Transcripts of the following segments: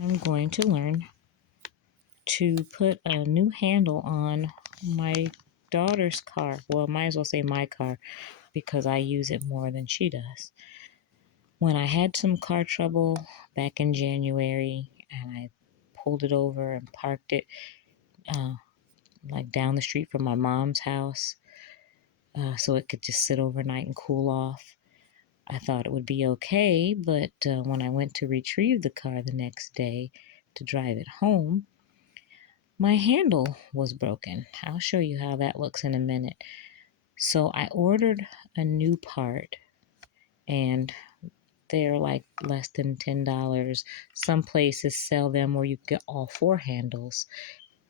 I'm going to learn to put a new handle on my daughter's car. Well, might as well say my car because I use it more than she does. When I had some car trouble back in January and I pulled it over and parked it uh, like down the street from my mom's house so it could just sit overnight and cool off. I thought it would be okay, but when I went to retrieve the car the next day to drive it home, my handle was broken. I'll show you how that looks in a minute. So I ordered a new part and they're like less than $10. Some places sell them where you get all four handles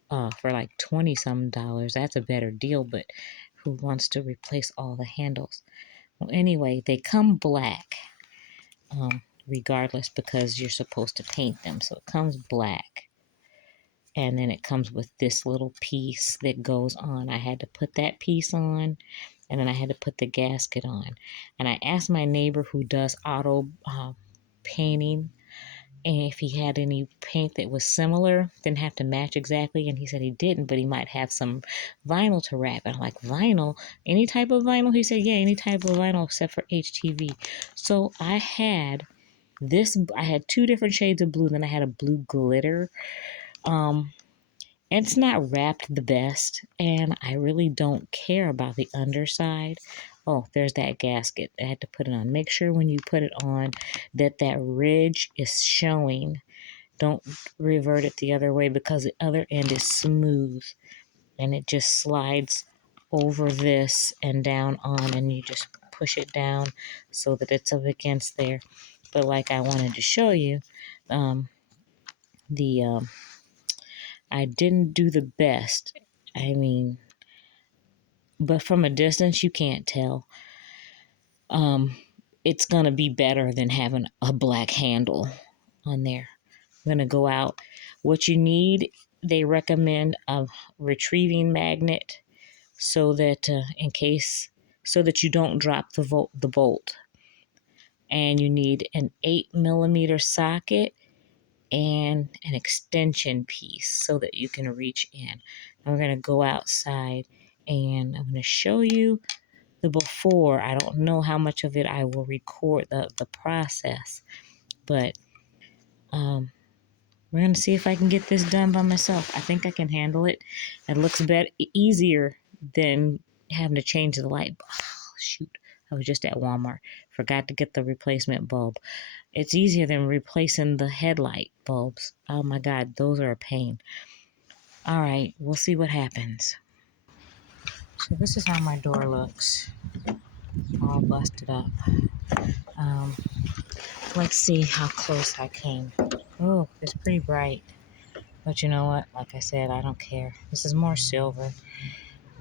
for like 20 some dollars. That's a better deal, but who wants to replace all the handles? Well, anyway, they come black, regardless, because you're supposed to paint them. So it comes black. And then it comes with this little piece that goes on. I had to put that piece on, and then I had to put the gasket on. And I asked my neighbor who does auto painting, and if he had any paint that was similar, didn't have to match exactly, and he said he didn't, but he might have some vinyl to wrap. And I'm like, vinyl? Any type of vinyl? He said, yeah, any type of vinyl except for HTV. So I had two different shades of blue, then I had a blue glitter. It's not wrapped the best, and I really don't care about the underside. Oh, there's that gasket. I had to put it on. Make sure when you put it on that ridge is showing. Don't revert it the other way because the other end is smooth and it just slides over this and down on, and you just push it down so that it's up against there. But like I wanted to show you, the I didn't do the best. I mean, but from a distance, you can't tell. It's going to be better than having a black handle on there. I'm going to go out. What you need, they recommend a retrieving magnet so that so that you don't drop the bolt. And you need an 8mm socket and an extension piece so that you can reach in. And we're going to go outside and I'm going to show you the before. I don't know how much of it I will record the process, but we're going to see if I can get this done by myself. I think I can handle it. It looks easier than having to change the light. Oh, shoot. I was just at Walmart. Forgot to get the replacement bulb. It's easier than replacing the headlight bulbs. Oh my God, those are a pain. All right, we'll see what happens. So this is how my door looks. All busted up. Um, let's see how close I came. Oh, it's pretty bright. But you know what? Like I said, I don't care. This is more silver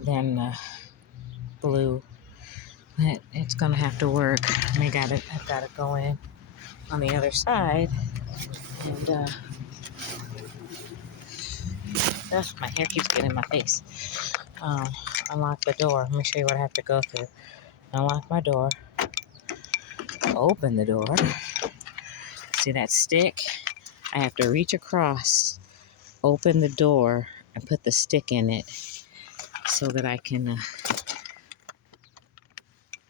than blue. But it's gonna have to work. I've gotta go in on the other side and my hair keeps getting in my face. Unlock the door. Let me show you what I have to go through. Unlock my door. Open the door. See that stick? I have to reach across, open the door, and put the stick in it so that I can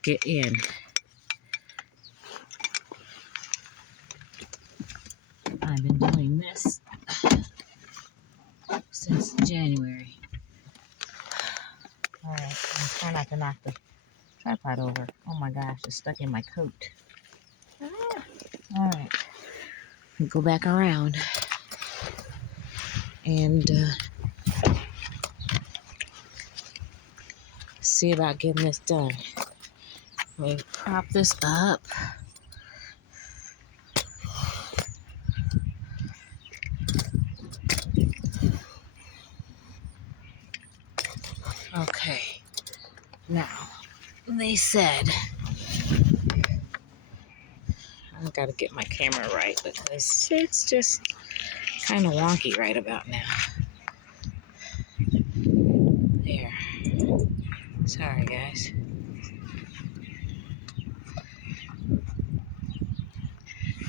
get in. I've been doing this since January. All right, I'm trying not to knock the tripod over. Oh my gosh, it's stuck in my coat. All right, go back around and see about getting this done. Let me prop this up. Okay, now they said I've got to get my camera right because it's just kind of wonky right about now. There. Sorry, guys.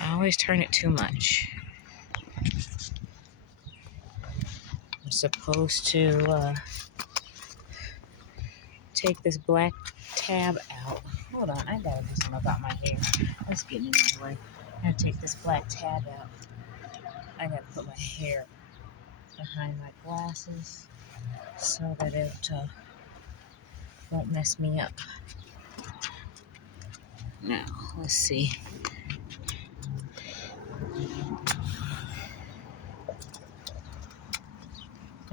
I always turn it too much. supposed to take this black tab out. Hold on, I gotta do something about my hair. That's getting in my way. I gotta take this black tab out. I gotta put my hair behind my glasses so that it won't mess me up. Now, let's see.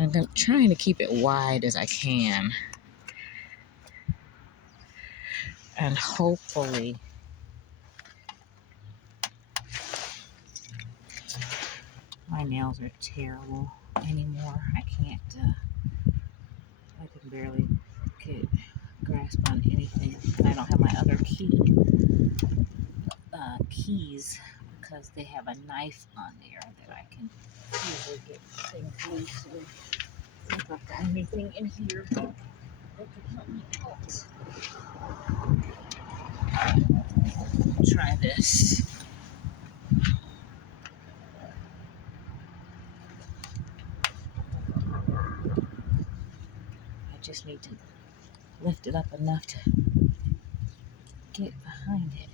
I'm trying to keep it wide as I can. And hopefully, my nails are terrible anymore. I can't, I can barely get grasp on anything. And I don't have my other keys because they have a knife on there that I can usually get things loose with. See if I've got anything in here that can help me out. Try this. I just need to lift it up enough to get behind it.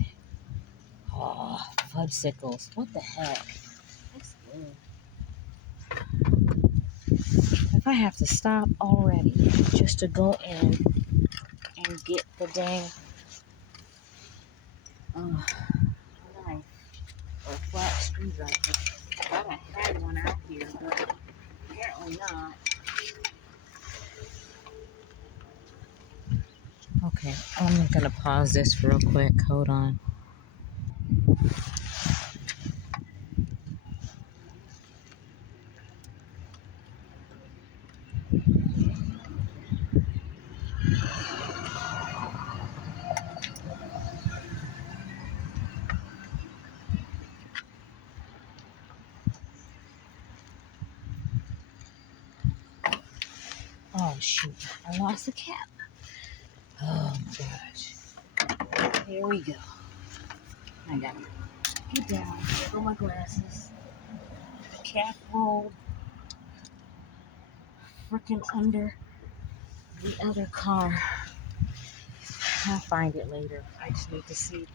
Oh, fudgesicles. What the heck? That's good. If I have to stop already just to go in and get the dang knife or flat screwdriver. I thought I had one out here, but apparently not. Okay, I'm gonna pause this real quick. Hold on. Oh shoot, I lost the cap. Oh my gosh. Here we go. I gotta get down, throw my glasses. Cap rolled freaking under the other car. I'll find it later. I just need to see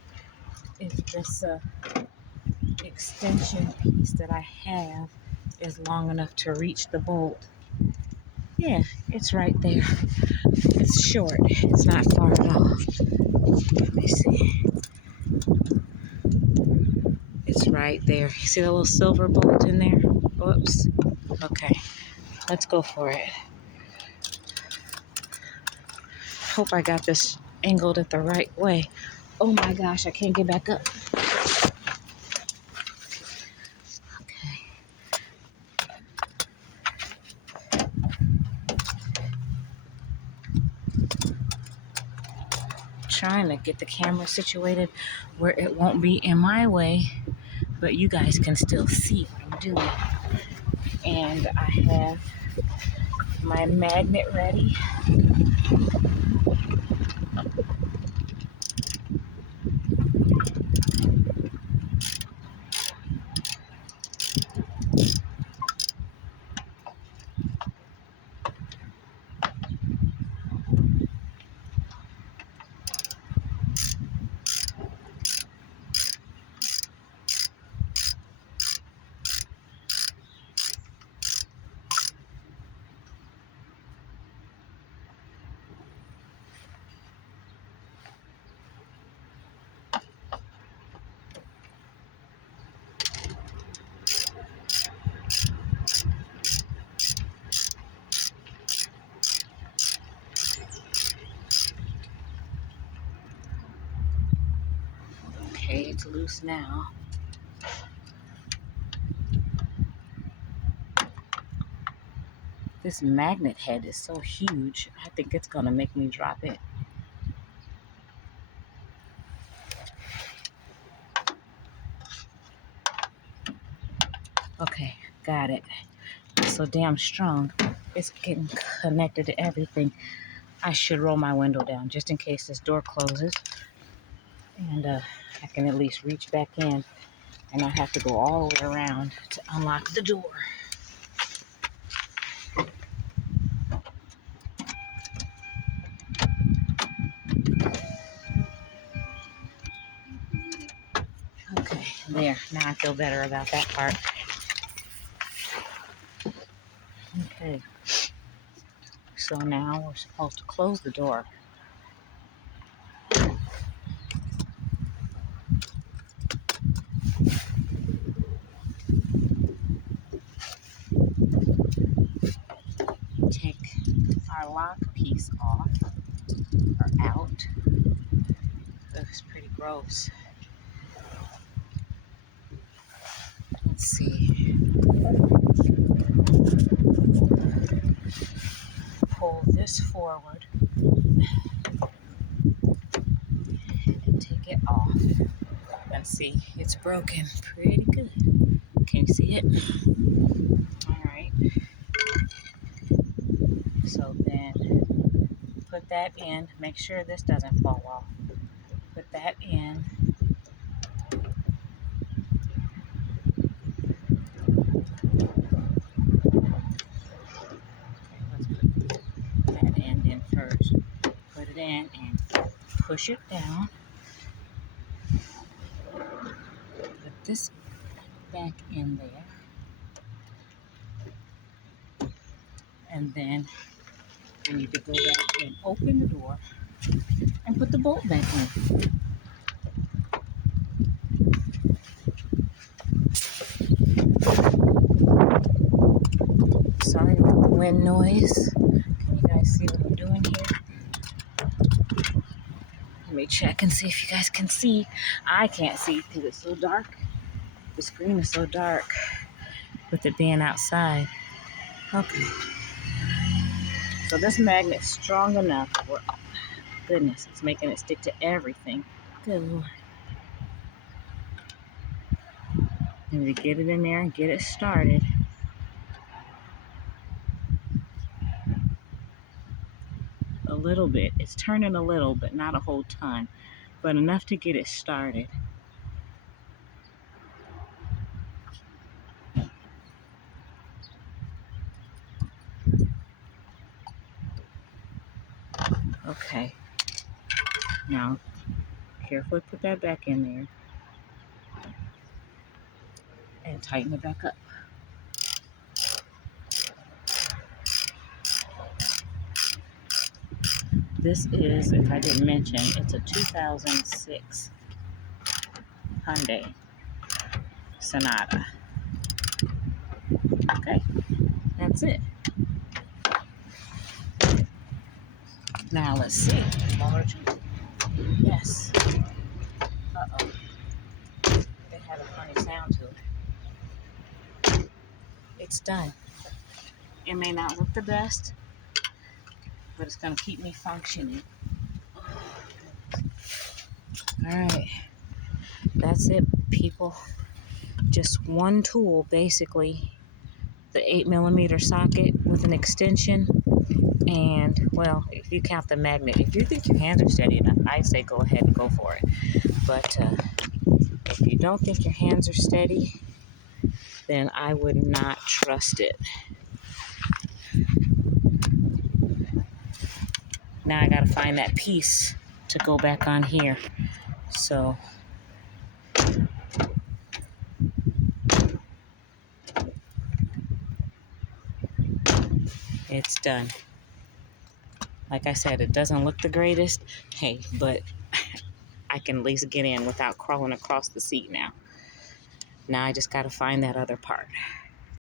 if this extension piece that I have is long enough to reach the bolt. Yeah, it's right there. It's short. It's not far at all. Let me see. It's right there. See the little silver bolt in there? Whoops. Okay, let's go for it. Hope I got this angled it the right way. Oh my gosh, I can't get back up. Okay. Trying to get the camera situated where it won't be in my way, but you guys can still see what I'm doing. And I have my magnet ready. Okay, it's loose now. This magnet head is so huge, I think it's gonna make me drop it. Okay, got it. It's so damn strong. It's getting connected to everything. I should roll my window down just in case this door closes. And I can at least reach back in and I have to go all the way around to unlock the door. There, now I feel better about that part. Okay, so now we're supposed to close the door. Take our lock piece off, or out. Looks pretty gross. Let's see. Pull this forward and take it off. And see, it's broken pretty good. Can you see it? Alright. So then put that in. Make sure this doesn't fall off. Put that in. Let's put that end in first. Put it in and push it down. Put this back in there. And then I need to go back and open the door and put the bolt back in. Sorry about the wind noise. Can you guys see what I'm doing here? Let me check and see if you guys can see. I can't see because it's so dark. The screen is so dark with it being outside. Okay. So this magnet's strong enough. Goodness, it's making it stick to everything. Good Lord. And we get it in there and get it started. A little bit. It's turning a little, but not a whole ton. But enough to get it started. Okay. Now, carefully put that back in there. And tighten it back up. This is, if I didn't mention, it's a 2006 Hyundai Sonata. Okay, that's it. Now let's see. Yes. Uh-oh. It had a funny sound to it. It's done. It may not look the best, but it's going to keep me functioning. Alright. That's it, people. Just one tool, basically. The 8mm socket with an extension. And, well, if you count the magnet, if you think your hands are steady enough, I say go ahead and go for it. But if you don't think your hands are steady, then I would not trust it. Now I gotta find that piece to go back on here. So, it's done. Like I said, it doesn't look the greatest, hey, but I can at least get in without crawling across the seat now. Now I just gotta find that other part.